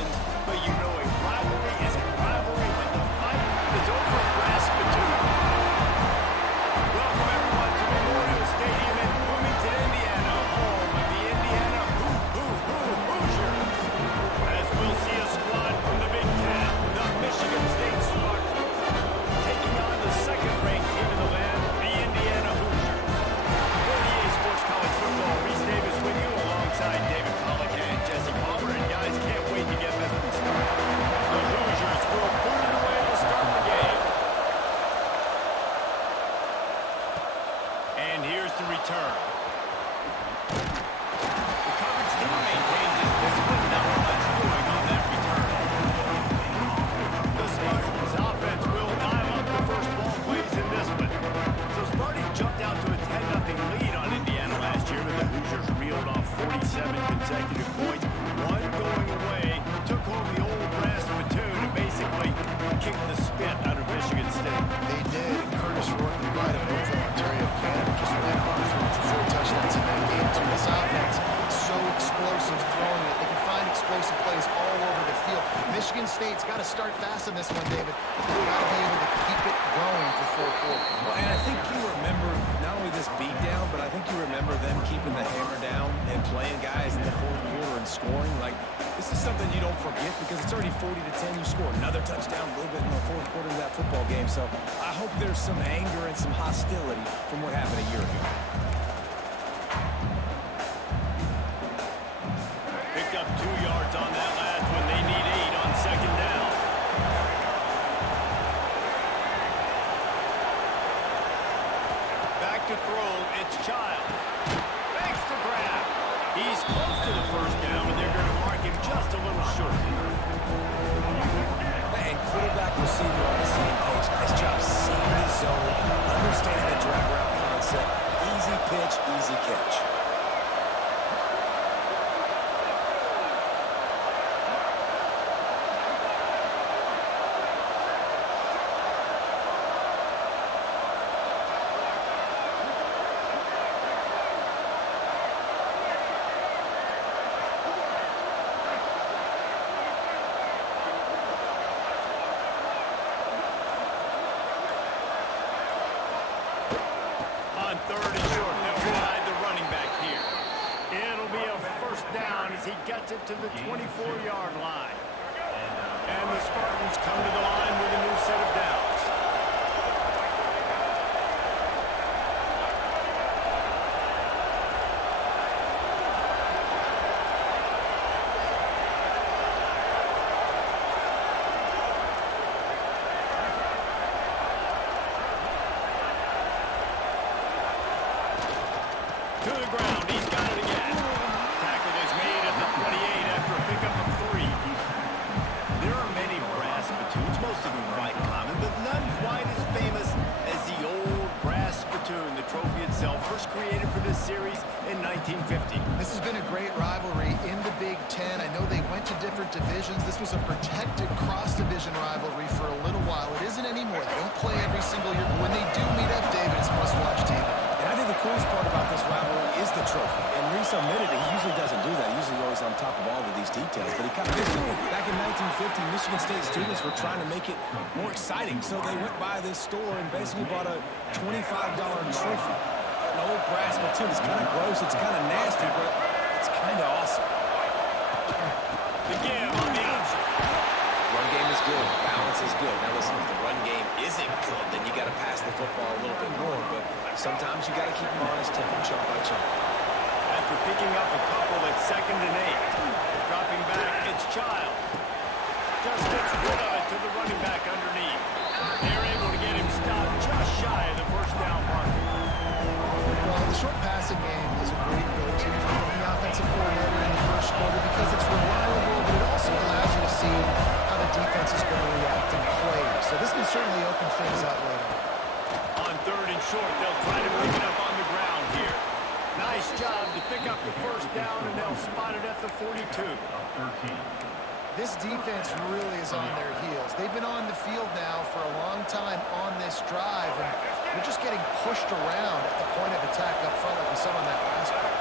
happens, but you know a rivalry is a rivalry when the fight is over a grass spittoon. Welcome everyone to Memorial Stadium in Bloomington, Indiana, home of the Indiana Hoosiers. As we'll see a squad from the Big Ten, the Michigan State Spartans, taking on the second-ranked team in the land, the Indiana Hoosiers. For the EA Sports College Football, Reese Davis with you alongside David Pollack and Jesse Palmer. And guys, can't wait to get this one started. The Hoosiers will boot it away to start the game. And here's the return. The coverage team maintains its discipline, not much doing on that return. The Spartans offense will dial up the first ball plays in this one. So Sparty jumped out to a 10-0 lead on Indiana last year, but the Hoosiers reeled off 47 consecutive points. One going away, took home the old brass spittoon and basically kicked the spit out of Michigan State. They did, and Curtis Rourke, the pride of Oakville, Ontario, Canada, just went on for 4 touchdowns in that game. To this offense, so explosive throwing it. They can find explosive plays all over the field. Michigan State's got to start fast in this one, David. They've got to be able to keep it going for 4 quarters. Well, and I think you remember not only this beatdown, but I think you remember them keeping the hammer down and playing guys in the fourth quarter and scoring. Like, this is something you don't forget because it's already 40-10. You score another touchdown a little bit in the fourth quarter of that football game. So I hope there's some anger and some hostility from what happened a year ago. Picked up 2 yards on that last one. They need 8 on second down. Back to throw, it's Childs. Makes the grab. He's close to the first down, and they're going to mark him just a little short. And quarterback receiver on the same page. Nice job seeing the zone, understanding the drag route concept. Easy pitch, easy catch. On third and short, they'll ride the running back here. It'll be a first down as he gets it to the 24-yard line. And the Spartans come to the line with a new set of downs. To the ground, he's got it again. Tackle is made at the 28 after a pickup of 3. There are many brass spittoons, most of them quite common, but none quite as famous as the old brass spittoon. The trophy itself, first created for this series in 1950. This has been a great rivalry in the Big Ten. I know they went to different divisions. This was a protected cross-division rivalry for a little while. It isn't anymore. They don't play every single year, but when they do meet up, David, it's must-watch TV. And I think the coolest part about this rivalry is the trophy. And Reese admitted it. He usually doesn't do that. Usually he's always on top of all of these details. But he kind of did it. Back in 1950, Michigan State students were trying to make it more exciting. So they went by this store and basically bought a $25 trophy. An old brass spittoon. It's kind of gross. It's kind of nasty, but it's kind of awesome. The give on the option. Run game is good. Balance is good. Now listen, if the run game isn't good, then you got to pass the football a little bit more. But sometimes you got to keep them honest, take them chunk by chunk. After picking up a couple at 2nd and 8. Dropping back, it's Childs. Just gets rid of it to the running back underneath. They're able to get him stopped just shy of the first down mark. Well, the short passing game is a great go-to for the offensive coordinator in the first quarter because it's reliable, but it also allows you to see how the defense is going to react and play. So this can certainly open things up later. On third and short, they'll try to pick it up on the ground here. Nice job to pick up the first down, and they'll spot it at the 42. This defense really is on their heels. They've been on the field now for a long time on this drive, and they're just getting pushed around at the point of attack up front like we saw on that last play.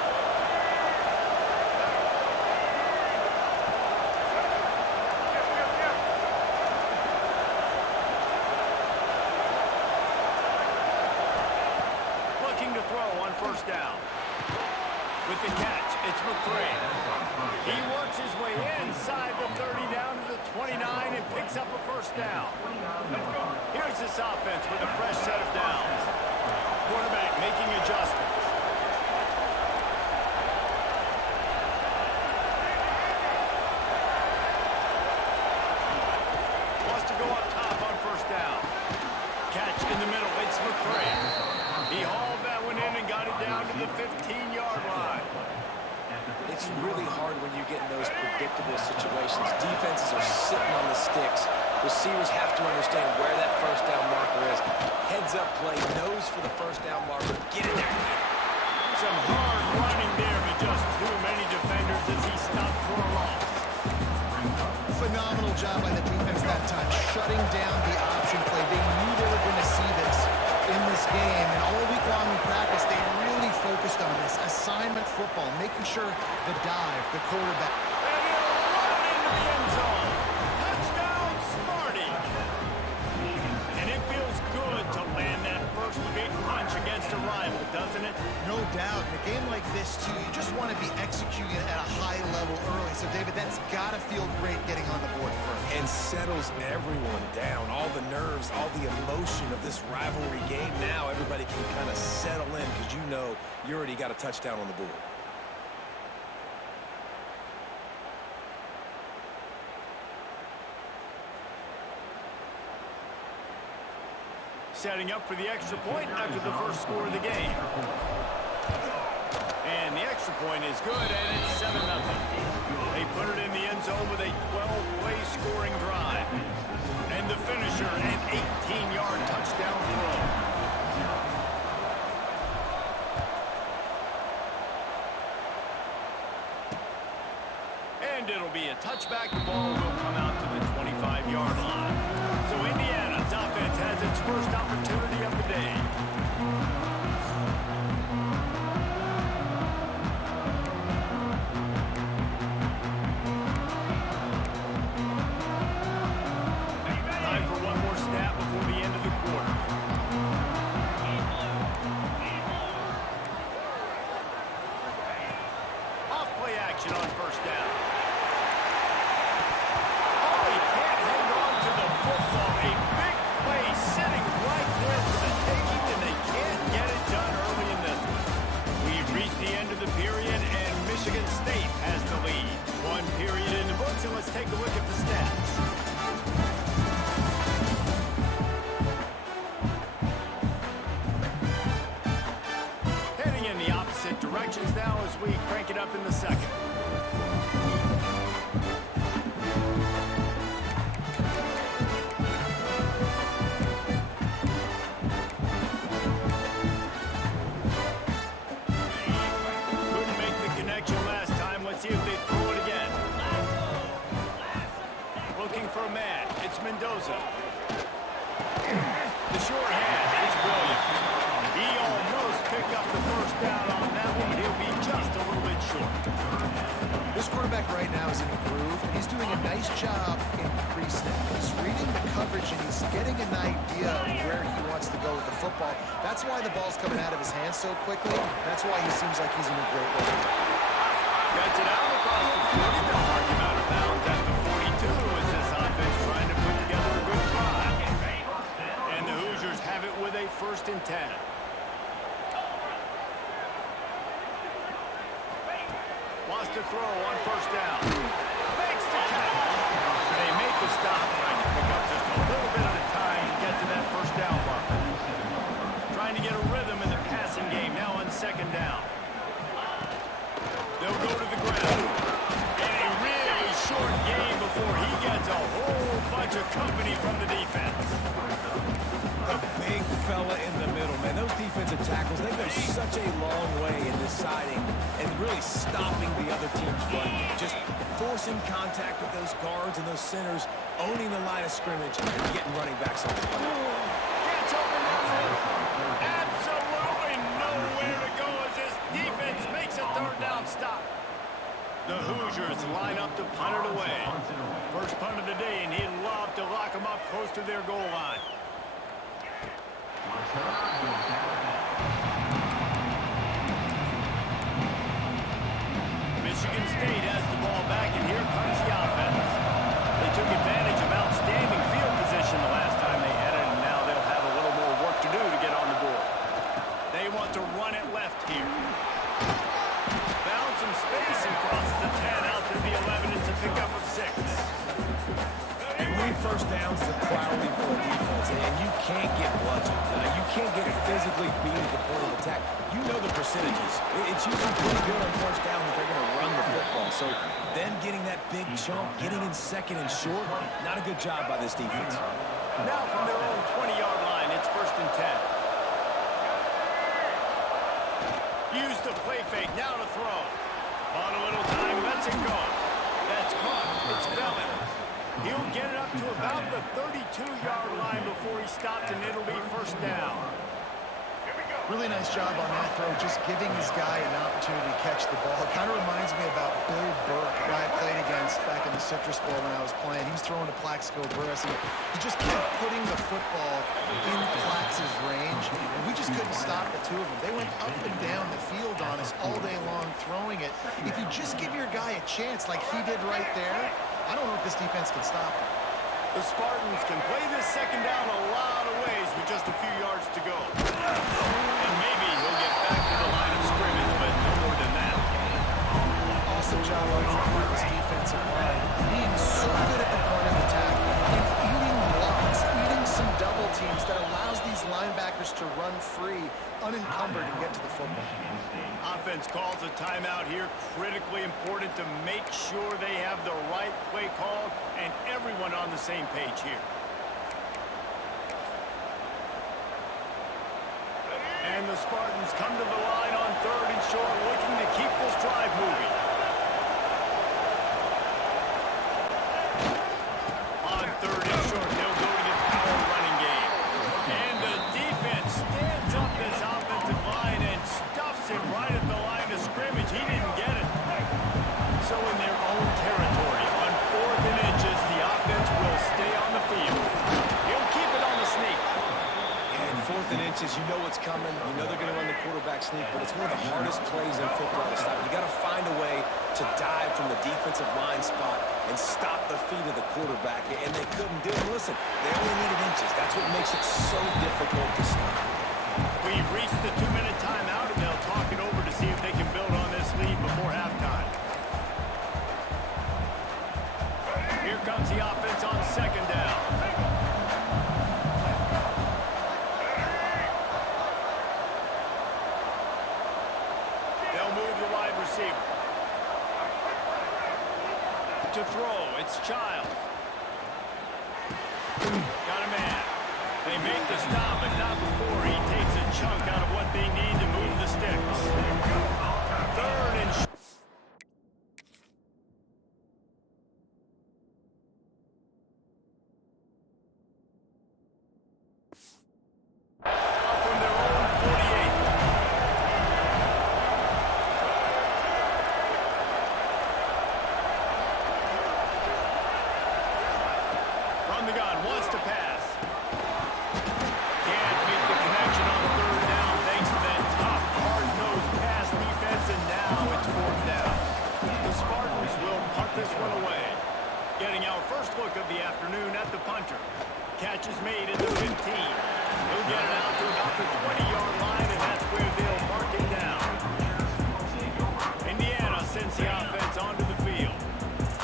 offense with a fresh set of downs. Quarterback making adjustments. Wants to go up top on first down. Catch in the middle. It's McCray. He hauled that one in and got it down to the 15-yard line. It's really hard when you get in those predictable situations. Defenses are sitting on the sticks. Receivers have to understand where that first down marker is. Heads up play, nose for the first down marker. Get in there. Some hard running there, but just too many defenders as he stopped for a loss. Phenomenal job by the defense that time, shutting down the option play. They knew they were going to see this in this game, and all week long in practice, they really focused on this assignment football, making sure the dive, the quarterback. And he'll run into the end zone. Touchdown, Smarty. And it feels good to land that first big punch against a rival, doesn't it? No doubt. In a game like this, too, you just want to be executing it at a high level early. So, David, that's got to feel great getting on the board first. And settles everyone down. All the nerves, all the emotion of this rivalry game. Now everybody can kind of settle in because you know you already got a touchdown on the board. Setting up for the extra point after the first score of the game. And the extra point is good, and it's 7-0. They put it in the end zone with a 12-play scoring drive. And the finisher, an 18-yard touchdown throw. And it'll be a touchback. The ball will come out to the 25-yard line. So Indiana's offense has its first opportunity of the day. Time for one more snap before the end of the quarter. Off play action on first down. Oh, he can't hang on to the football. A big play sitting right there for the taking, and they can't get it done early in this one. We've reached the end of the period, and Michigan State has the lead. One period in the books, and let's take a look at the stats. Heading in the opposite directions now as we crank it up in the second. Couldn't make the connection last time. Let's see if they throw it again. Looking for a man. It's Mendoza. The short hand is Williams. He almost picked up the first down on that one. He'll be just a little bit short. This quarterback right now is in a groove, and he's doing a nice job in pre-snap. He's reading the coverage, and he's getting an idea of where he wants to go with the football. That's why the ball's coming out of his hands so quickly. That's why he seems like he's in a great way. Gets it out across the 40. They'll mark him out of bounds at the 42 as this offense trying to put together a good drive. And the Hoosiers have it with a 1st and 10. Wants to throw on first down. Makes the catch. They make the stop, trying to pick up just a little bit at a time to get to that first down marker. Trying to get a rhythm in the passing game now on 2nd down. They'll go to the ground. And a really short game before he gets a whole bunch of company from the defense. The big fella in the middle, man. Those defensive tackles, they go such a long way in deciding and really stopping the other team's run game. Just forcing contact with those guards and those centers, owning the line of scrimmage, and getting running backs on the play. Gets open there. Absolutely nowhere to go as this defense makes a 3rd down stop. The Hoosiers line up to punt it away. First punt of the day, and he'd love to lock them up close to their goal line. Michigan State has the ball back, and here comes the offense. They took advantage of outstanding field position the last time they had it, and now they'll have downs is a priority for a defense, and you can't get bludgeoned. You can't get physically beat at the point of attack. You know the percentages. It's usually pretty good on first down that they're going to run the football. So them getting that big chunk, getting in second and short, not a good job by this defense. Now from their own 20-yard line, it's 1st and 10. Use the play fake, now to throw. On a little time, lets it go. That's caught. It's Bellin. He'll get it up to about the 32-yard line before he stopped, and it'll be 1st down. Really nice job on that throw, just giving his guy an opportunity to catch the ball. It kind of reminds me about Bill Burke, a guy I played against back in the Citrus Bowl when I was playing. He was throwing to Plaxico Burress, and he just kept putting the football in Plax's range, and we just couldn't stop the two of them. They went up and down the field on us all day long throwing it. If you just give your guy a chance like he did right there, I don't know if this defense can stop him. The Spartans can play this 2nd down a lot of ways with just a few yards to go. And maybe he'll get back to the line of scrimmage, but no more than that. Awesome job up front by this defensive line. Being so good at the point of attack and eating blocks, eating some double teams that allows these linebackers to run free, unencumbered, and get to the football. Offense calls a timeout here. Critically important to make sure they have the right play call and everyone on the same page here. And the Spartans come to the line on 3rd and short, looking to keep this drive moving. On 3rd and short, they'll go to the power running game. And the defense stands up this offensive line and stuffs him right at the line of scrimmage. He didn't get it. So in their own territory, on 4th and inches, the offense will stay on the field. He'll keep it on the sneak. And 4th and inches, you know what's coming. You know they're going to run the quarterback sneak, but it's one of the hardest plays in football to stop. You got to find a way to dive from the defensive line spot and stop the feet of the quarterback, and they couldn't do it. Listen, they only needed inches. That's what makes it so difficult to stop. We've reached the 2-minute timeout, and they'll talk it over to see if they can build on this lead before halftime. Here comes the offense on 2nd down. They'll move the wide receiver. To throw, it's Childs. Got a man. They make the stop, but not before he takes a chunk out of what they need to move the sticks. 3rd and short. From their own 48. From the gun, wants to pass. Can't make the connection on 3rd down thanks to that tough, hard-nosed pass defense, and now it's 4th down. The Spartans will punt this one away. Getting our first look of the afternoon at the punter. Catch is made at the 15. He'll get it out to about the 20-yard line, and that's where they'll mark it down. Indiana sends the offense onto the field.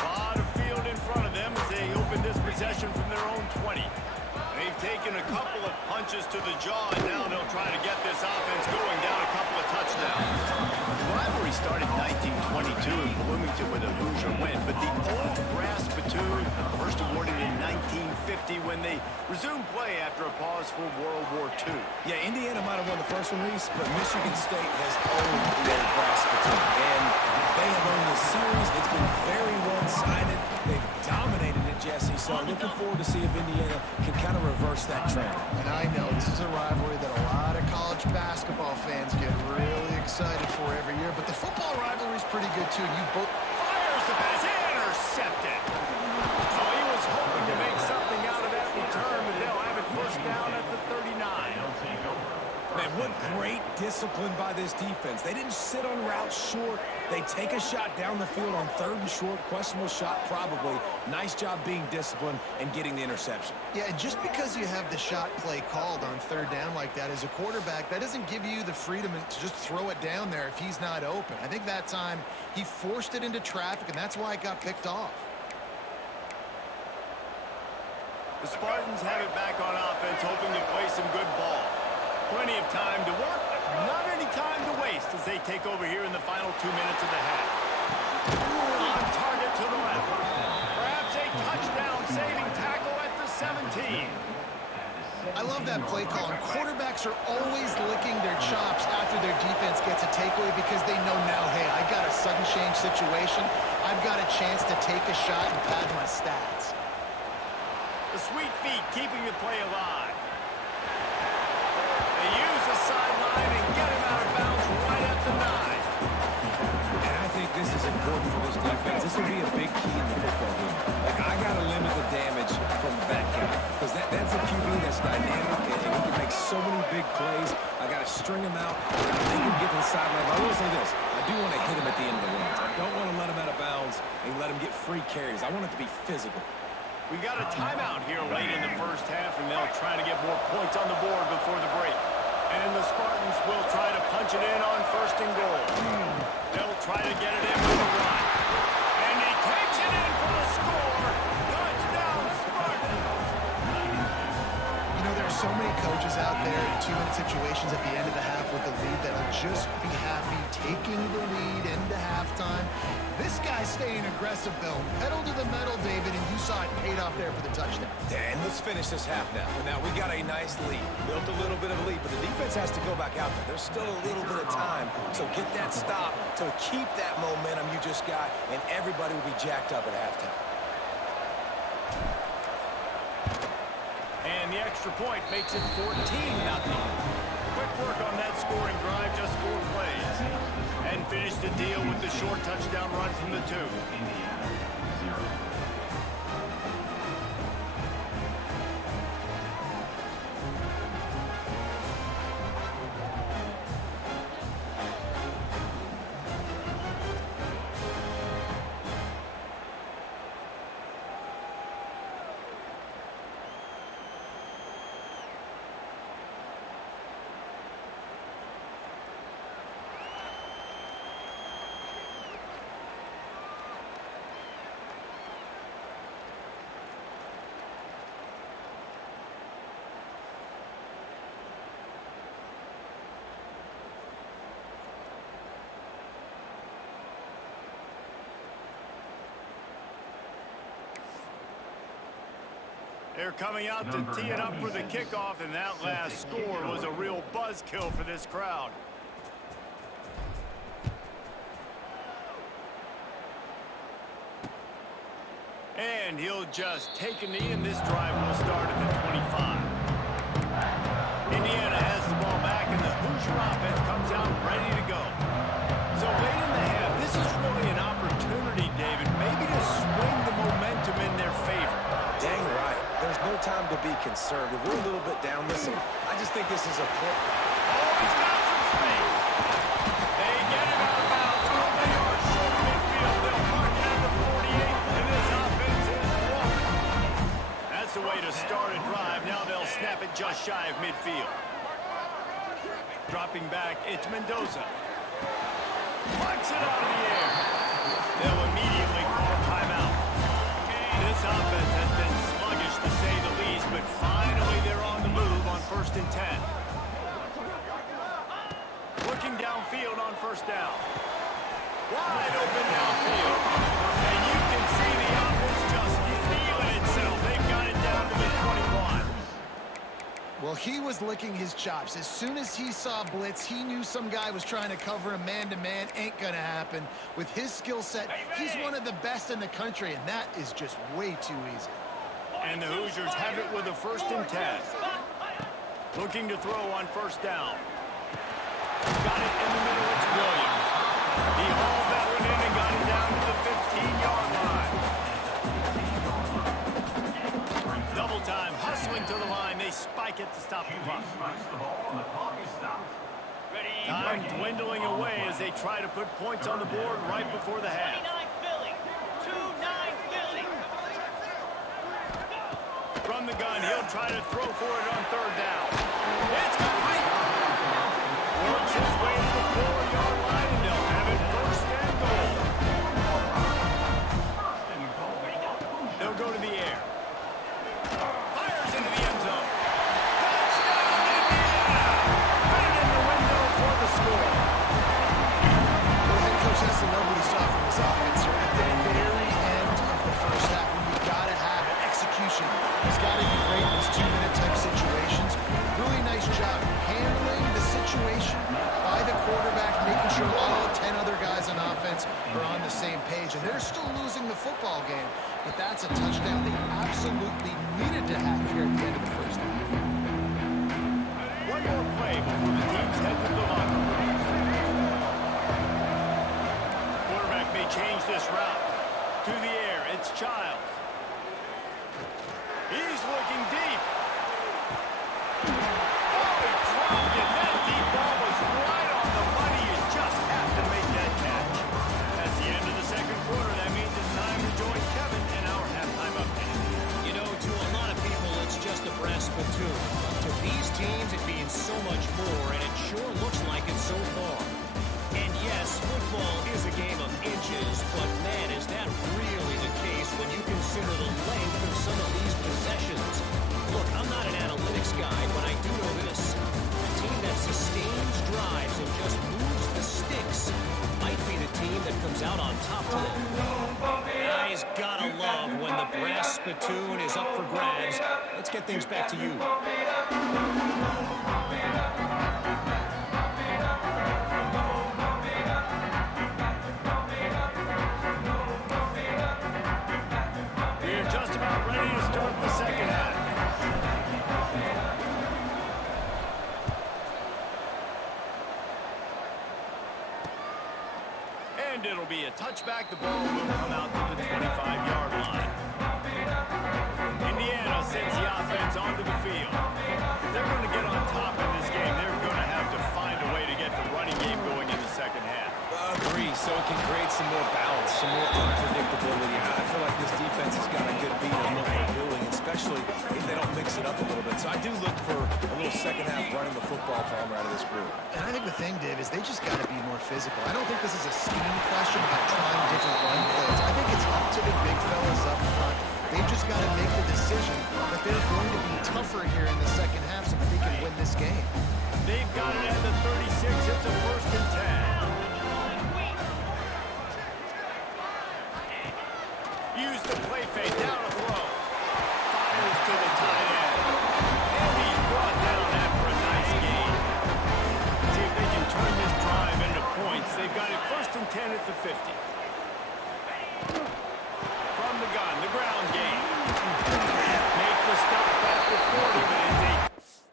A lot of field in front of them as they open this possession from their own 20. They've taken a couple of punches to the jaw, and now they'll try to get this offense going down a couple of touchdowns. The rivalry started 1922 in Bloomington with a Hoosier win, but the old brass spittoon first awarded in 1950 when they resumed play after a pause for World War II. Yeah, Indiana might have won the first one, Reese, but Michigan State has owned the old brass spittoon, and they have owned this series. It's been very one-sided. They've dominated it, Jesse, so I'm looking forward to see if Indiana can kind of reverse that trend. And I know this is a rivalry that a lot of college basketball fans get really excited for every year, but the football rivalry is pretty good too. And you both Fires the pass, intercepted. Oh, he was hoping to make something out of that return, but they'll have it 1st down at the 39. Man, what great discipline by this defense. They didn't sit on routes short. They take a shot down the field on 3rd and short. Questionable shot, probably. Nice job being disciplined and getting the interception. Yeah, and just because you have the shot play called on 3rd down like that as a quarterback, that doesn't give you the freedom to just throw it down there if he's not open. I think that time he forced it into traffic, and that's why it got picked off. The Spartans have it back on offense, hoping to play some good ball. Plenty of time to work, not any time to waste as they take over here in the final 2 minutes of the half. On target to the left. Perhaps a touchdown-saving tackle at the 17. I love that play call. And quarterbacks are always licking their chops after their defense gets a takeaway because they know now, hey, I got a sudden change situation. I've got a chance to take a shot and pad my stats. The sweet feet keeping the play alive. They use the sideline and get him out of bounds right at the 9. And I think this is important for this defense. This will be a big key in the football game. Like, I got to limit the damage from that guy because that's a QB that's dynamic and he can make so many big plays. I got to string him out. I think he can get to the sideline. I will say this. I do want to hit him at the end of the runs. I don't want to let him out of bounds and let him get free carries. I want it to be physical. We got a timeout here late in the first half, and they'll try to get more points on the board before the break. And the Spartans will try to punch it in on 1st and goal. They'll try to get it in with a run. And he takes it in for the score. Touchdown, Spartans! You know, there are so many coaches out there in 2-minute situations at the end of the half with the lead that'll just be happy taking the lead into halftime. This guy's staying aggressive, though. Pedal to the metal, David, and you saw it paid off there for the touchdown. And let's finish this half now. Now, we got a nice lead. Built a little bit of a lead, but the defense has to go back out there. There's still a little bit of time. So get that stop to keep that momentum you just got, and everybody will be jacked up at halftime. And the extra point makes it 14-0. Quick work on that scoring drive, just 4 plays. And finished the deal with the short touchdown run from the 2. They're coming out to tee it up for the kickoff, and that last score was a real buzzkill for this crowd. And he'll just take a knee, and this drive will start at the 25. Indiana has the ball back, and the Hoosier offense comes out ready to go. So late in the half, this is really an opportunity, David, maybe to swing the momentum in their favor. Dang right. There's no time to be concerned. If we're a little bit down, listen, I just think this is a point. Oh, he's got some space. They get him out of bounds. Oh, they are short of midfield. They'll mark it at the 48, and this offense is walking. That's the way to start a drive. Now they'll snap it just shy of midfield. Dropping back, it's Mendoza. Punts it out of the air. They'll immediately call a timeout. This offense has been sluggish to say the least, but finally they're on the move on 1st and 10. Looking downfield on 1st down. Wide open downfield. And you can see the offense just feeling itself. They've got it down to the 21. Well, he was licking his chops. As soon as he saw blitz, he knew some guy was trying to cover him man-to-man. Ain't gonna happen. With his skill set, he's one of the best in the country, and that is just way too easy. And the Hoosiers have it with a 1st and 10. Looking to throw on 1st down. Got it in the middle, it's Williams. He hauled that one in and got it down to the 15-yard line. Double time, hustling to the line. They spike it to stop the clock. Time dwindling away as they try to put points on the board right before the half. 2-9 Philly. From the gun, he'll try to throw for it on 3rd down. It's complete. Works his way to the 4-yard line, and they'll have it 1st and goal. They'll go to the air. love what he saw from his offense here at the very end of the first half. When you got to have it. Execution has got to be great in these 2-minute type situations. Really nice job handling the situation by the quarterback, making sure all 10 other guys on offense are on the same page. And they're still losing the football game, but that's a touchdown they absolutely needed to have here at the end of the first half. One more play before the teams head to the locker room. Quarterback may change this route. To the air, it's Childs. He's looking deep. Oh, he dropped it. That deep ball was right on the money. You just have to make that catch. That's the end of the second quarter. That means it's time to join Kevin in our halftime update. You know, to a lot of people, it's just a brass spittoon. But to these teams, it means so much more, and it sure looks like it so far. And yes, football is a game of inches, but man, is that really the case when you consider the length of some of these possessions. Look, I'm not an analytics guy, but I do know this. The team that sustains drives and just moves the sticks might be the team that comes out on top today. Guys, gotta love when the brass spittoon is up for grabs. Let's get things back to you. We're just about ready to start the second half. And it'll be a touchback. The ball will come out to the 25-yard line. Indiana sends the offense onto the field. If they're going to get on top in this game, they're going to have to find a way to get the running game going in the second half. Agree, so it can create some more balance, some more unpredictability. I feel like this defense has got a good beat on what they're doing, especially if they don't mix it up a little bit. So I do look for a little second half running the football power out of this group. And I think the thing, Dave, is they just got to be more physical. I don't think this is a scheme question about trying different run plays. I think it's up to the big fellas up front. They've just got to make the decision that they're going to be tougher here in the second half so that they can win this game. They've got it at the 36. It's a 1st and 10. Use the play fake, down a throw. Fires to the tight end. And he's brought down after a nice gain. See if they can turn this drive into points. They've got it 1st and 10 at the 50. From the gun, the ground game. Make the stop at the 40, but it's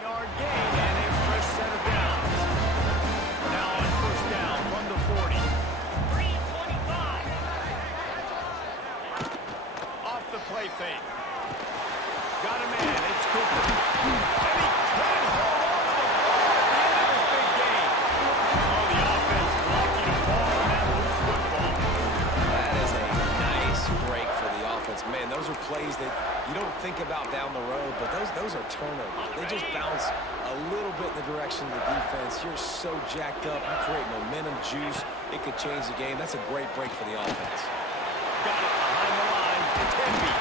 yard gain and a fresh set of downs. Now on 1st down from the 40. 3:25. Off the play fake. Got a man. It's Cooper. And he can't hold on to the ball at the end of this big game. Oh, the offense blocking a ball on that loose football. That is a nice break for the offense. Man, those are plays that you don't think about down the road, but those are turnovers. They just bounce a little bit in the direction of the defense. You're so jacked up. You create momentum, juice. It could change the game. That's a great break for the offense. Got it behind the line. It's Henry.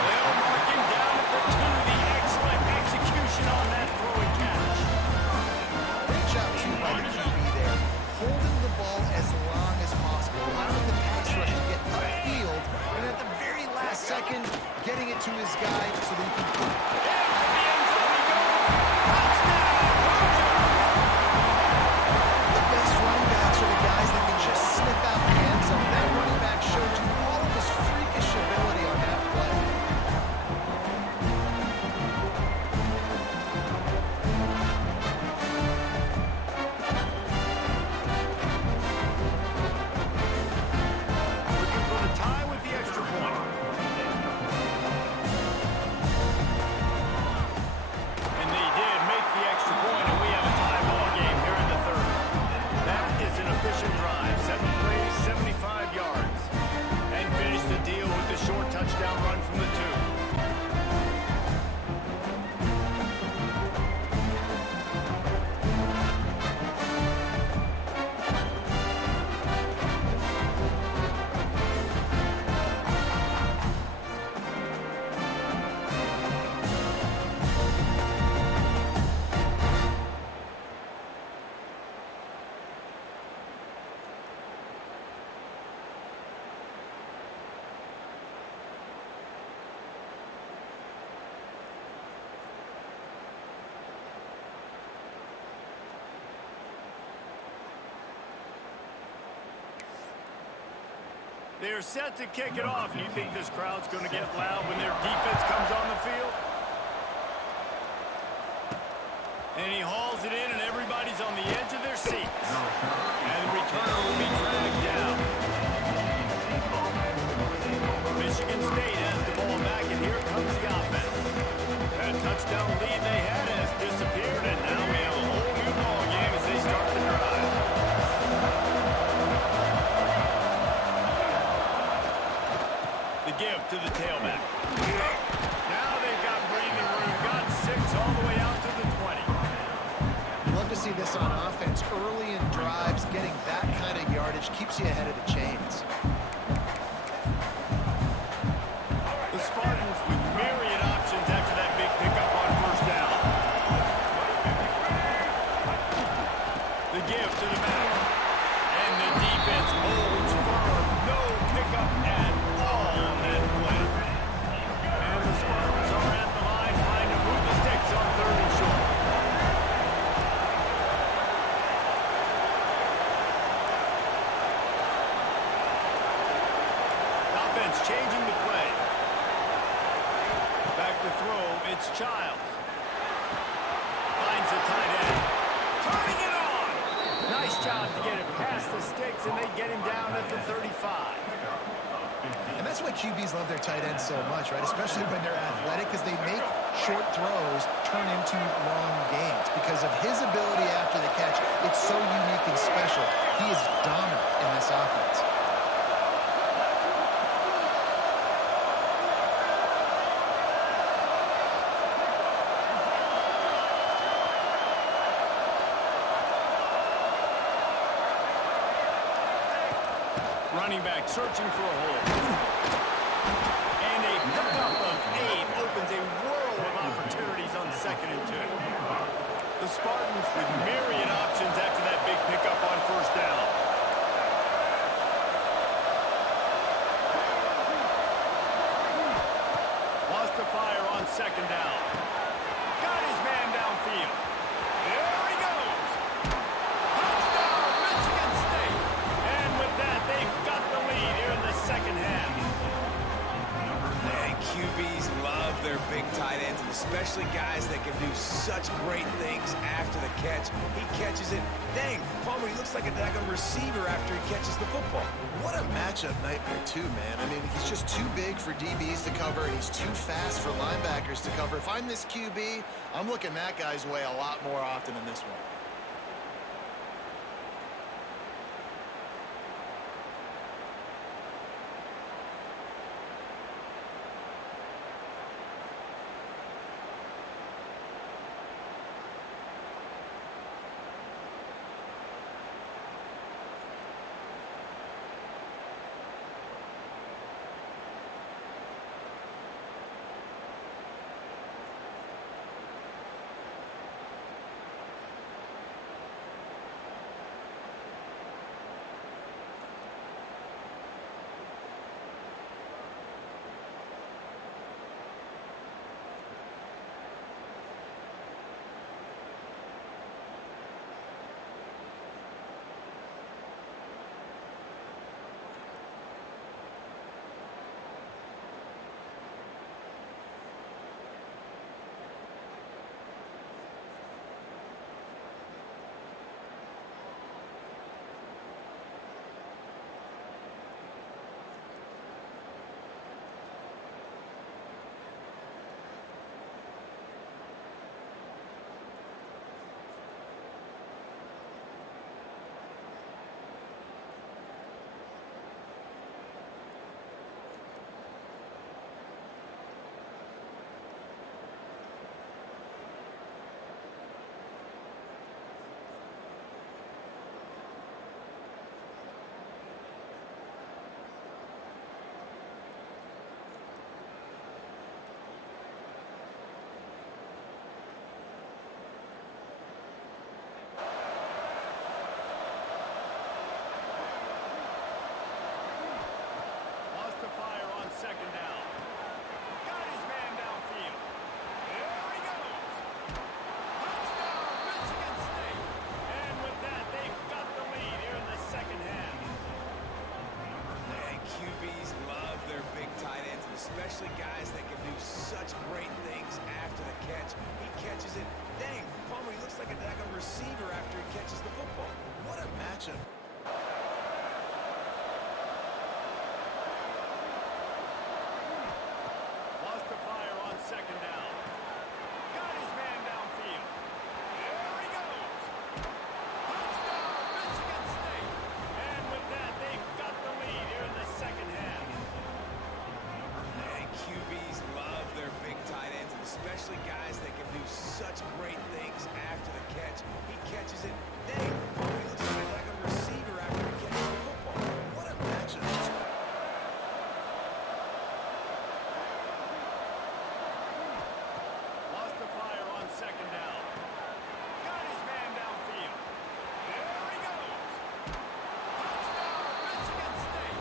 They'll mark him down at the 2. The excellent execution on that throw and catch. Great job, too, by the QB there. Holding the ball as long as possible, allowing the pass rush to get upfield, and at the very last second, getting it to his guy so that he can... Into the end zone he goes. Touchdown, Hoosiers! The best running backs are the guys that can just sniff out the end zone. That running back showed you all of his freakish ability on that play. Looking for the tie with the extra point. And they did make They are set to kick it off. You think this crowd's going to get loud when their defense comes on the field? And he hauls it in, and everybody's on the edge of their seats. And the returner will be dragged down. Michigan State has the ball back, and here comes the offense. That touchdown lead they had has disappeared, and now we have a whole new ball game as they start the drive. The give to the tailback. Now they've got breathing room. Got 6 all the way out to the 20. Love to see this on offense. Early in drives, getting that kind of yardage keeps you ahead of the chains. The Spartans with myriad options after that big pickup on first down. The give to the back. And the defense holds firm. No pickup at all on that play. And the Spartans are at the line trying to move the sticks on 3rd and short. Offense changing the play. Back to throw, it's Childs. Finds the tight end. Turning it on! Nice job to get it past the sticks, and they get him down at the 35. And that's why QBs love their tight ends so much, right? Especially when they're athletic, because they make short throws turn into long gains. Because of his ability after the catch, it's so unique and special. He is dominant in this offense. Running back searching for a hole. And a pickup of 8 opens a world of opportunities on 2nd and 2. The Spartans with myriad options after that big pickup on first down. Lost the fire on 2nd down. Got his man downfield. There he goes. Touchdown, Michigan State. And with that, they've got the lead here in the second half. And QBs love their big tight ends, and especially guys that can do such great things after the catch. He catches it. Dang, Palmer, he looks like a daggone receiver after he catches the football. What a matchup nightmare, too, man. I mean, he's just too big for DBs to cover, and he's too fast for linebackers to cover. If I'm this QB, I'm looking that guy's way a lot more often than this one. especially guys that can do such great things after the catch. He catches it. Dang, Palmer, he looks like a daggone receiver after he catches the football. What a matchup. Lost the fire on second down. Got his man downfield. There he goes. Touchdown, Michigan State. And with that, they've got the lead here in the second half. And QBs love their big tight ends, and especially guys that can do such great things after the catch. He catches it. Dang, Palmer, he looks like a daggone receiver after he catches the football. What a matchup. Lost the fire on second down. Got his man downfield. There he goes. Touchdown, Michigan State.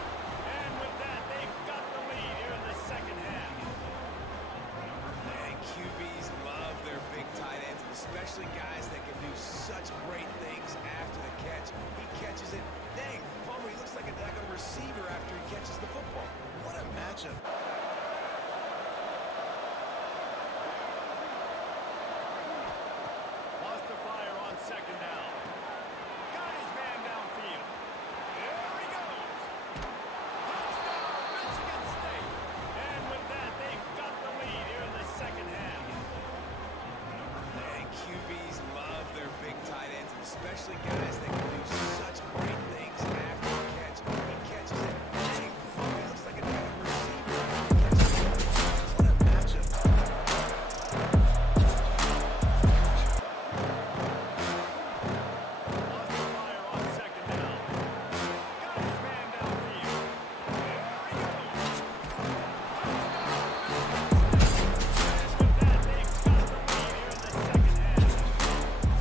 And with that, they've got the lead here in the second half. And QBs love their big tight ends, and especially guys that can do such great things after the catch. He catches it. Dang, Palmer, he looks like a daggone receiver after he catches the football. What a matchup. Lost the fire on second down. Got his man downfield. There he goes. Touchdown, Michigan State. And with that, they've got the lead here in the second half. And QBs love their big tight ends, and especially guys that can do such great things after the catch. He catches it. Dang, Palmer, he looks like a daggone receiver after he catches the football. What a matchup. Lost the fire on second down. Got his man downfield. There he goes.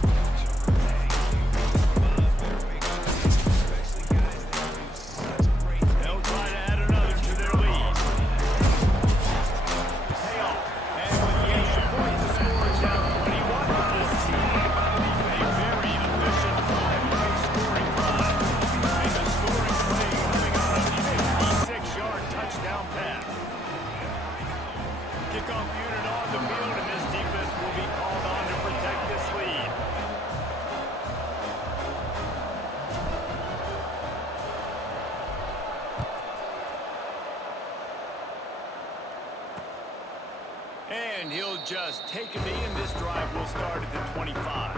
Touchdown, Michigan State. And with that, they've got the lead here in the second half. Love their big tight ends, especially guys that can do such great things. They'll try to add another to their lead. Payoff. And with the extra point, the score is now 21 with this team. A very efficient five-way scoring drive. And the scoring play coming on a 56-yard touchdown pass. Kickoff unit on the field, and this defense will be called on to protect this lead. And he'll just take a knee, and this drive will start at the 25.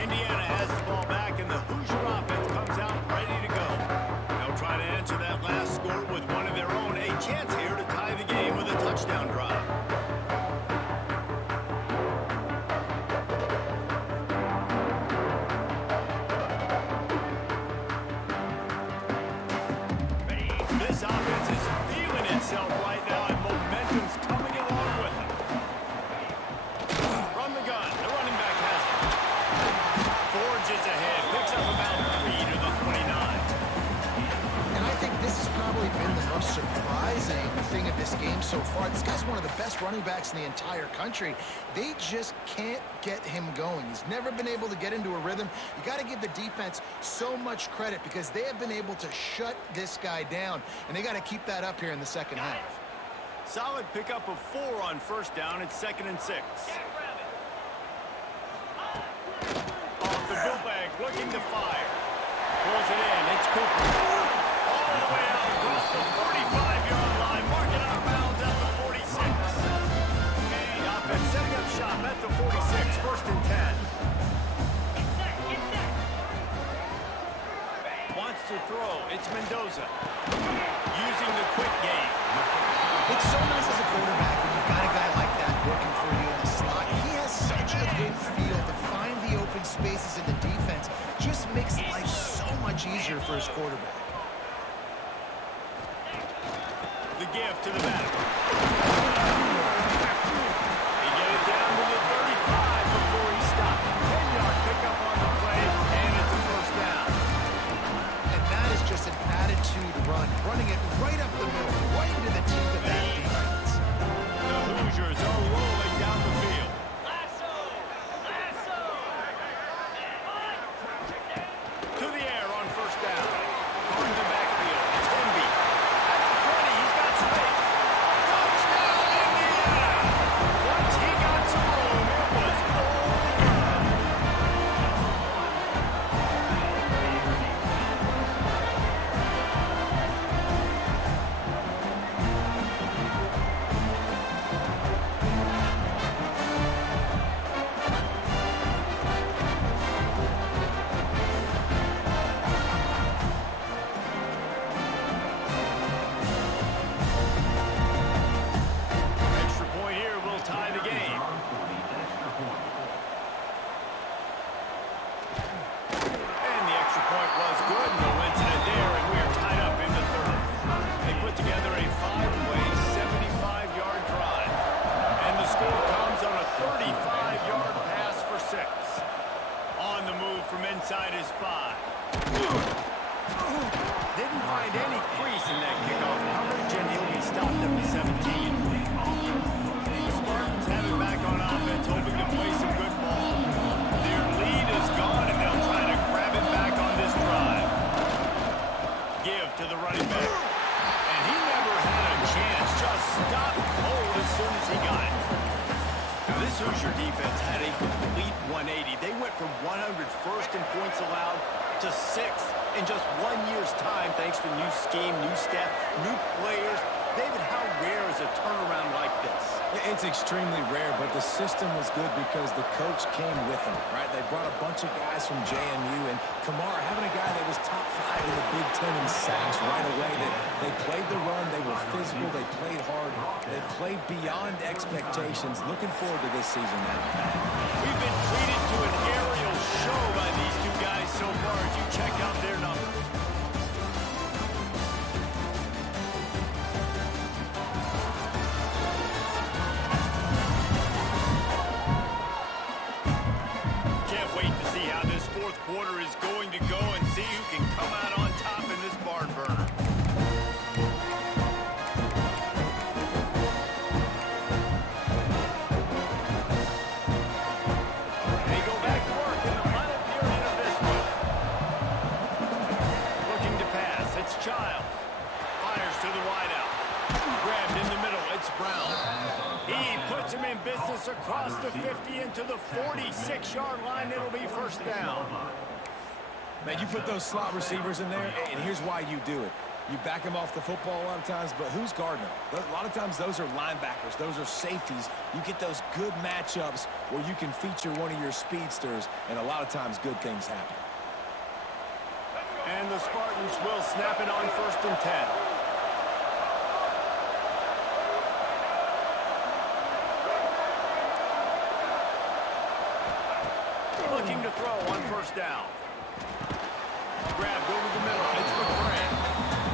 Indiana has the ball back, and the Hoosier offense comes out ready to go. They'll try to answer that last score with one of their own. A chance here to tie the game with a touchdown drive. This offense is feeling itself right now, and momentum's coming along with it. From the gun, the running back has it. Forges ahead, picks up about 3 to the 29. And I think this has probably been the most surprising thing of this game so far. This guy's one of the best running backs in the entire country. They just can't get him going. He's never been able to get into a rhythm. You got to give the defense so much credit because they have been able to shut this guy down, and they got to keep that up here in the second half. Solid pickup of 4 on first down. It's 2nd and 6. Off the bootleg, looking to fire. Pulls it in. It's Cooper. All the way out across the 45-yard line. Marking out of bounds at the 46. The offense setting up shop at the 46. 1st and 10. Wants to throw. It's Mendoza. Using the quick game. It's so nice as a quarterback when you've got a guy like that working for you in the slot. He has such a good feel to find the open spaces in the defense. Just makes life so much easier for his quarterback. The give to the back. He get it down to the 35 before he stopped. 10-yard pickup on the play, and it's a first down. And that is just an attitude run. Running it right up the middle, right into the teeth of that defense. The Hoosiers are rolling down the field. To the air on first down. Going to backfield. It's Hemby. At the 20, he's got space. This Hoosier defense had a complete 180. They went from 101st in points allowed to 6th in just 1 year's time, thanks to new scheme, new staff, new players. David, how rare is a turnaround like this? It's extremely rare, but the system was good because the coach came with him, right? They brought a bunch of guys from JMU, and Kamara, having a guy that was top 5 in the Big Ten in sacks right away, they played the run, they were physical, they played hard, they played beyond expectations. Looking forward to this season now. We've been treated to an aerial show by these two guys so far as you check out their numbers. Can't wait to see how this fourth quarter is going to go and see who can come out on top in this barn burner. They go back to work in the final period of this one. Looking to pass, it's Childs. Fires to the wideout. Grabbed in the middle, it's Brown. He puts him in business across the 50 into the 46-yard line. It'll be first down. Man, you put those slot receivers in there, and here's why you do it. You back them off the football a lot of times, but who's guarding them? A lot of times those are linebackers. Those are safeties. You get those good matchups where you can feature one of your speedsters, and a lot of times good things happen. And the Spartans will snap it on 1st and 10. Looking to throw on 1st down. Grabbed over the middle. It's McCray.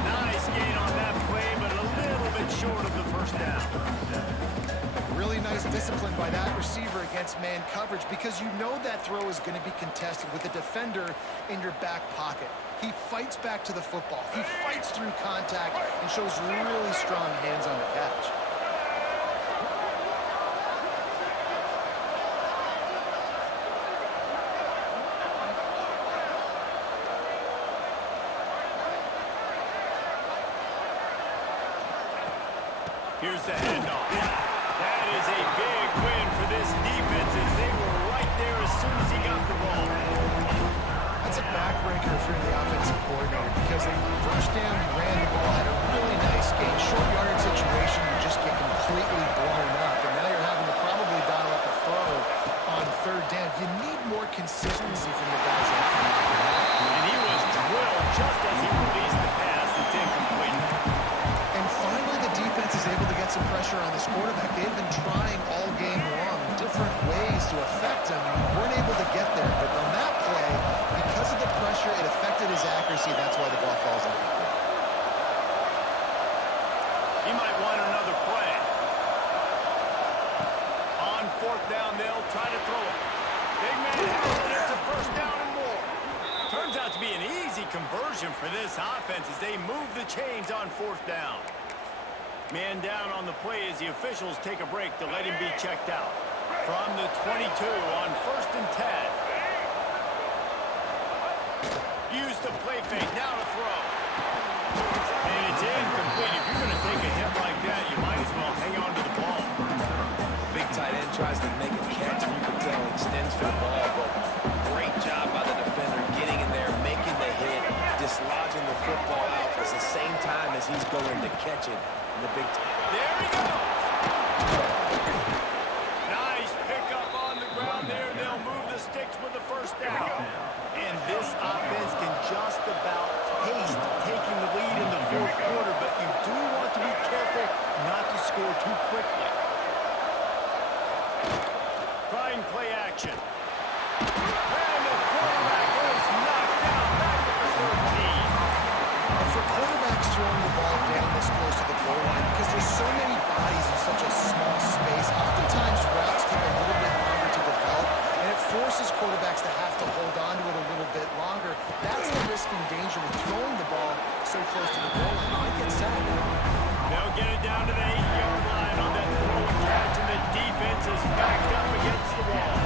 Nice gain on that play, but a little bit short of the 1st down. Really nice discipline by that receiver against man coverage because you know that throw is going to be contested with a defender in your back pocket. He fights back to the football. He fights through contact and shows really strong hands on the catch. Here's the handoff. That is a big win for this defense as they were right there as soon as he got the ball. That's a backbreaker if you're the offensive coordinator because in first down, you ran the ball, had a really nice gain. Short yardage situation, you just get completely blown up. And now you're having to probably dial up a throw on 3rd down. You need more consistency from the guys like that. And he was drilled just as he released the pass. It's incomplete. And finally, the defense is able to get some pressure on this quarterback. They've been trying all game long, different ways to affect him. Weren't able to get there, but on that play, because of the pressure, it affected his accuracy. That's why the ball falls out. He might want another play. On 4th down, they'll try to throw it. Big man has it. It's a 1st down and more. Turns out to be an easy conversion for this offense as they move the chains on 4th down. Man down on the play as the officials take a break to let him be checked out. From the 22 on 1st and 10. Use the play fake, now to throw. And it's incomplete. If you're going to take a hit like that, you might as well hang on to the ball. Big tight end tries to make a catch, and you can tell extends for the ball, but great job by the defender getting in there, making the hit, dislodging the football out at the same time as he's going to catch it in the big time. There he goes. Nice pickup on the ground there. They'll move the sticks with the 1st down. And this offense can just about taste taking the lead in the 4th quarter, but you do want to be careful not to score too quickly. Trying play action. And the quarterback is knocked down back at the 13. For quarterbacks throwing the ball down this close to the goal line, because there's so many bodies in such a small space, oftentimes routes take a little bit longer to develop, and it forces quarterbacks to have to hold on to it a little bit longer. That's the risk and danger with throwing the ball so close to the goal line. It might get sacked. They'll get it down to the 8-yard line on that throw and catch, and the defense is backed up against the wall.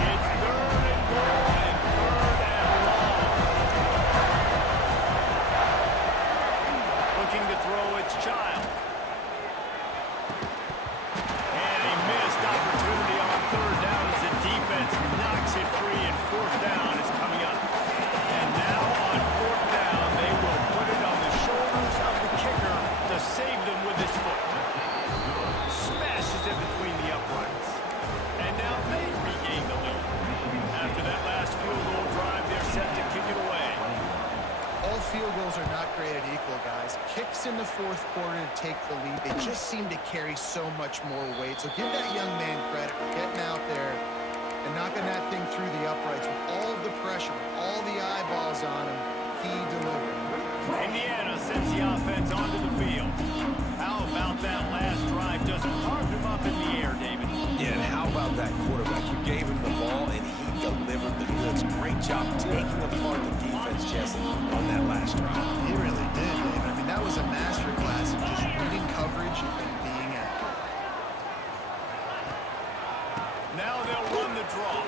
It's 3rd and goal and 3rd and long. Looking to throw, it's Childs. And he minutes in the fourth quarter to take the lead. They just seem to carry so much more weight. So give that young man credit for getting out there and knocking that thing through the uprights with all of the pressure, with all the eyeballs on him. He delivered. Indiana sends the offense onto the field. How about that last drive? Just carved him up in the air, David. Yeah, and how about that quarterback? You gave him the ball, and he delivered the goods. Great job taking apart the defense, Jesse, on that last drive. He really did, David. I mean, that was a masterclass of just reading coverage and being accurate. Now they'll run the draw.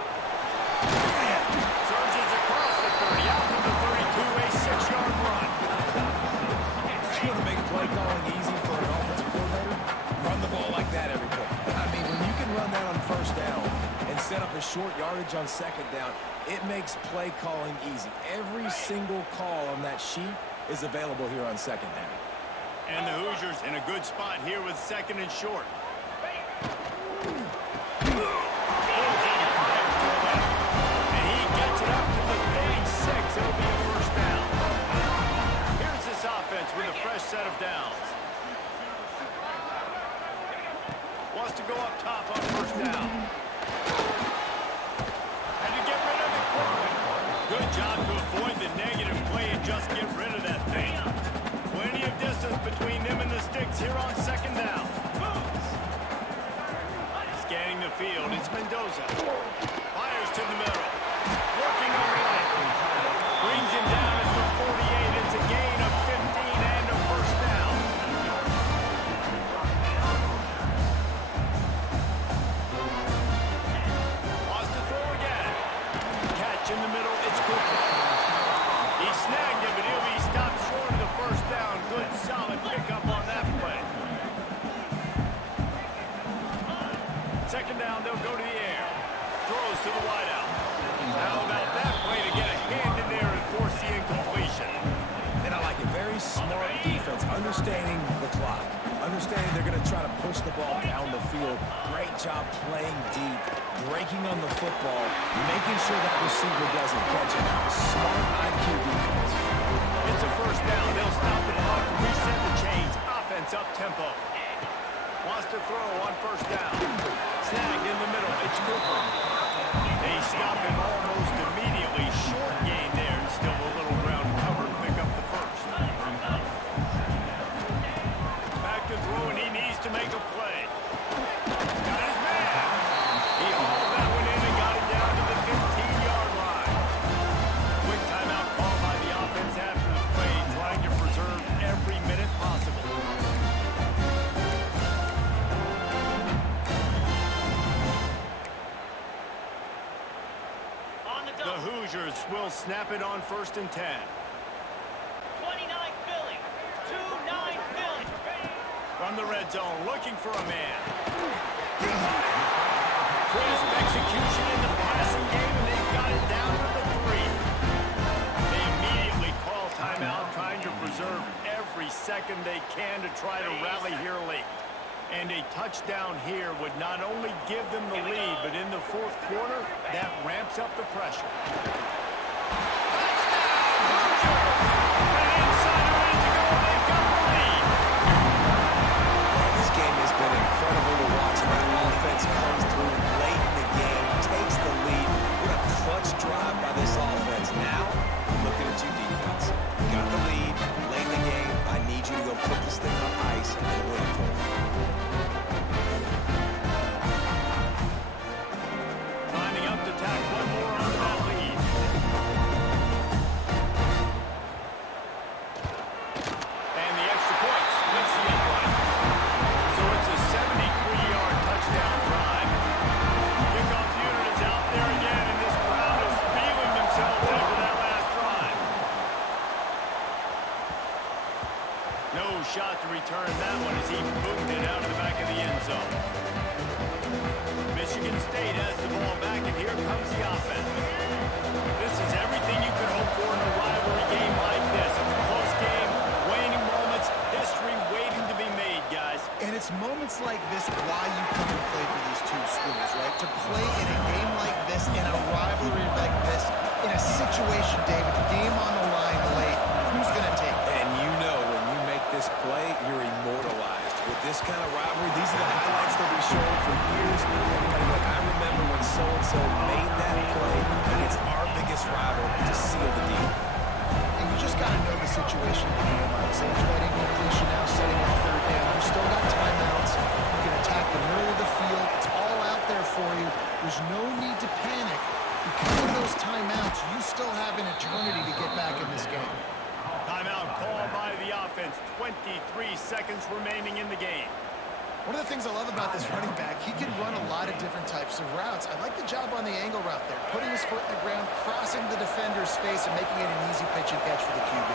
Surges across the 30, out to the 32, a 6-yard run. You want to make play calling easy for an offensive coordinator? Run the ball like that every play. I mean, when you can run that on first down and set up a short yardage on second down, it makes play calling easy. Every single call on that sheet is available here on second down. And the Hoosiers in a good spot here with second and short. And he gets it up to the 36. It'll be a first down. Here's this offense with a fresh set of downs. Wants to go up top on first down. And to get rid of it quickly. Good job to avoid the negative play and just get rid of that thing. Plenty of distance between them and the sticks here on second down. Scanning the field, it's Mendoza. Fires to the middle. Working on the right. Brings him down at the 48. It's a gain of 15 and a first down. Wants to throw again. Catch in the middle, it's Cooper. He snagged him, but he'll be stopped short of the first down. Good, solid pickup on that play. Second down, they'll go to the air. Throws to the wideout. How about that play to get a hand in there and force the incompletion? And I like it. Very smart defense, understanding the clock. Understanding they're going to try to push the ball down the field. Great job playing deep, breaking on the football, making sure that receiver doesn't catch it. Smart IQ defense. It's a first down. They'll stop the clock and reset the chains. Offense up tempo. Wants to throw on first down. Snagged in the middle. It's Cooper. They stop him almost immediately. Short gain there and still a little ground cover to pick up the first. Back to throw, and he needs to make a play. Got his man. He hauled that one in and got it down to the 15-yard line. Quick timeout call by the offense after the play, trying to preserve every minute possible. The Hoosiers will snap it on first and 10. 29 Philly. 2-9 Philly. From the red zone, looking for a man. Crisp execution in the passing game, and they've got it down to the 3. They immediately call timeout, trying to preserve every second they can to try to rally here late. And a touchdown here would not only give them the lead, but in the fourth quarter, that ramps up the pressure. This game has been incredible to watch, and that offense comes through late in the game, takes the lead. What a clutch drive by this offense. Now, looking at you, defense. You got the lead, late in the game. I need you to go put this thing on ice and win it for me. Lining up to tack one more on that lead. And the extra point splits the upright. So it's a 73-yard touchdown drive. Kickoff unit is out there again, and this crowd is feeling themselves after that last drive. No shot to return that one as he boomed it out of the back of the end zone. Michigan State has the ball back, and here comes the offense. This is everything you could hope for in a rivalry game like this. Close game, waning moments, history waiting to be made, guys. And it's moments like this why you come and play for these two schools, right? To play in a game like this, in a rivalry like this, in a situation, David, game on the line late, who's going to take it? And you know when you make this this play, you're immortalized. With this kind of rivalry, these are the highlights they'll be showing for years. Everybody like, I remember when so-and-so made that play against our biggest rival to seal the deal. And you just got to know the situation of the game, Miles. After that incompletion now setting up third down, you've still got timeouts. You can attack the middle of the field. It's all out there for you. There's no need to panic. Because of those timeouts, you still have an eternity to get back in this game. Timeout called by the offense. 23 seconds remaining in the game. One of the things I love about this running back, he can run a lot of different types of routes. I like the job on the angle route there, putting his foot in the ground, crossing the defender's face, and making it an easy pitch and catch for the QB.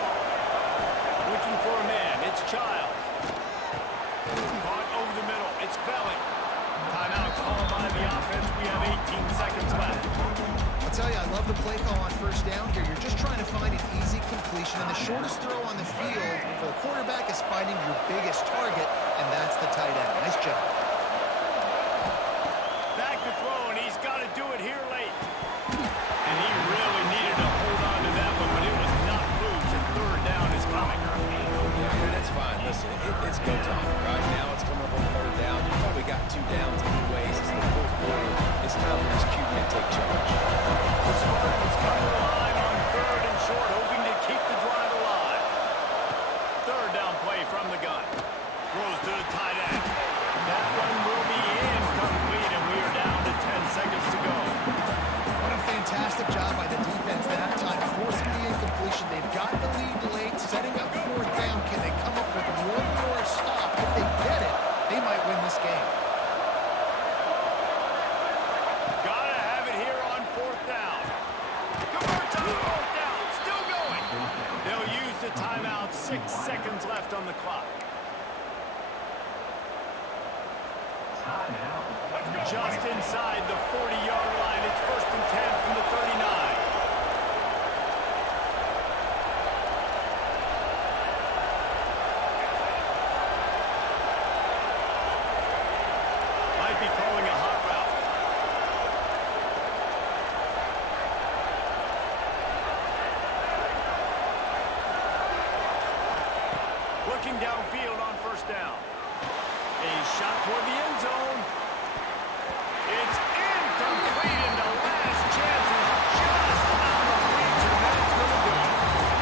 Looking for a man. It's Childs. Caught over the middle. It's Belling. Timeout called by the offense. We have 18 seconds left. I'll tell you, I love the play call on first down here. You're just trying to find an easy completion, and the shortest throw on the field for the quarterback is finding your biggest target, and that's the tight end. Nice job. Back to throw, and he's got to do it here late. And he really needed to hold on to that one, but it was not loose, and third down is coming. Yeah, that's fine. Listen, it's go time. Right now, it's coming up on third down. You probably got 2 downs anyways. It's the fourth quarter. It's time for this QB to take charge. The Spartans come to the line on third and short, hoping to keep the drive alive. Third down play from the gun. Throws to the tight end. That one will be incomplete, and we are down to 10 seconds to go. What a fantastic job by the defense that time, forcing the incompletion. They've got the lead late, setting up fourth down. Can they come up with one more stop? If they get it, they might win this game. Gotta have it here on fourth down. Converts on fourth down. Still going. They'll use the timeout. 6 seconds left on the clock. Just inside the 40-yard line. It's first and 10 from the 39. Might be calling a hot route. Looking downfield on first down. A shot toward the end zone. It's incomplete, and the last chance is just out of reach, and that's going to do it.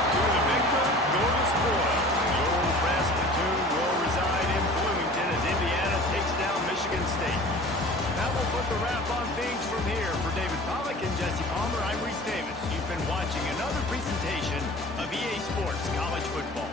To the victor, go the spoil. The old brass platoon will reside in Bloomington as Indiana takes down Michigan State. That will put the wrap on things from here. For David Pollack and Jesse Palmer, I'm Reese Davis. You've been watching another presentation of EA Sports College Football.